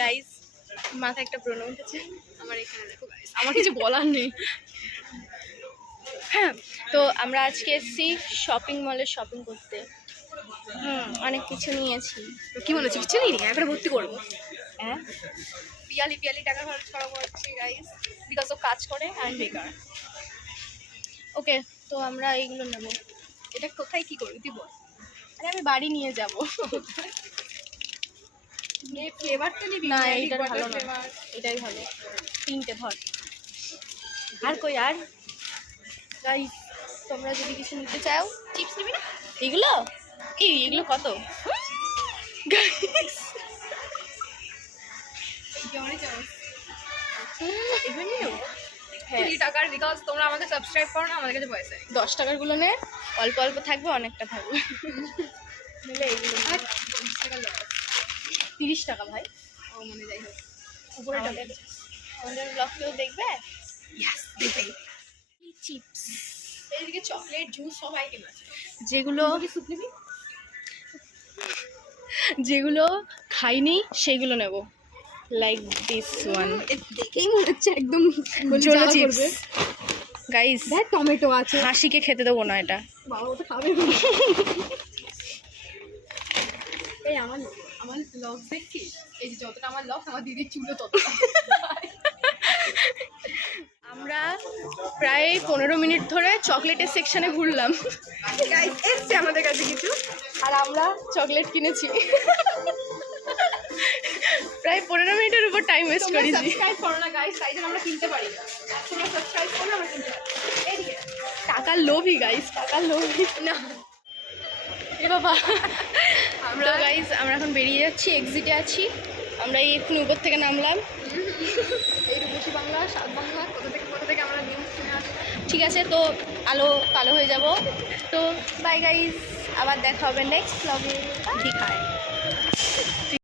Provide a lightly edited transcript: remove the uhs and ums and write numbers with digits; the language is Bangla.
গাইস মাথায় একটা ব্রণ উঠেছে আমার এখানে দেখো গাইস, আমার কিছু বলার নেই। হ্যাঁ, তো আমরা আজকে এসেছি শপিং মলে শপিং করতে। অনেক কিছু নিয়েছি। তো কি মনে হচ্ছে কিছু নেই, একবারে ভর্তি করবো। হ্যাঁ, পিয়ালি টাকা খরচ করা হচ্ছে গাইস, বিকজ ও কাজ করে আর বেকার। ওকে, তো আমরা এইগুলো নেব। এটা কোথায় কি করবি তুই বল। আরে আমি বাড়ি নিয়ে যাব। এই ফ্লেভারটা নিবি না, Magic এইটা butter ভালো না, flavor। এটাই ভালো। তিনটে ধর। আর কই আর গাইস, তোমরা যদি কিছু নিতে চাও চিপস নিবি না? এগুলো এগুলো কত গাইস? এই যে অনেক চামচ এগুলো নিয়ে নেবো। হ্যাঁ, 20 টাকার, বিকজ তোমরা আমাকে সাবস্ক্রাইব করো না, আমাদের কাছে পয়সা নেই। 10 টাকার গুলো নে, অল্প অল্প থাকবে, অনেকটা থাকবে। নিলে এইগুলো আর নেবো। 20 টাকা লস। 30 টাকা ভাই। ও মানে যাই হোক, উপরে টাকা আমাদের ব্লগ কেউ দেখবে? ইয়েস দেখি। চিপস, এইদিকে চকলেট জুস সব আইটেম আছে। যেগুলো কি স্যুপ নিবি? যেগুলো খাইনি সেগুলো নেব, লাইক দিস ওয়ান দেখেই মনে হচ্ছে একদম জোলো চিপস। গাইস, দেখ টমেটো আছে। হাসিকে খেতে দেবো না এটা। বাবা ও তো খাবে। এই আমার লক দেখছিস? এই যে যতটা আমার লক, আমার দিদির চুলও ততটা। আমরা প্রায় 15 মিনিট ধরে চকলেটের সেকশনে ঘুরলাম, গাইস এসছে আমাদের কাছে কিছু। আর আমরা চকলেট কিনেছি। প্রায় 15 মিনিটের উপর টাইম ওয়েস্ট তোমরা করেছি। সাবস্ক্রাইব করো না গাইস, তাই জন্য আমরা কিনতে পারি না। তোমরা সাবস্ক্রাইব করলে আমরা কিনতে পারি। এইদিকে টাকার লোভী গাইস, টাকার লোভী না, এ বাবা। আমরা তো গাইস, আমরা এখন বেরিয়ে যাচ্ছি, এক্সিটে আছি। আমরা এই এক্ষুনি উপর থেকে নামলাম। এই রূপসী বাংলা, সাত বাংলা, কোথা থেকে আমরা নিউজ শুনে আসি। ঠিক আছে, তো আলো কালো হয়ে যাব। তো বাই গাইস, আবার দেখা হবে নেক্সট ব্লগে। দেখায়।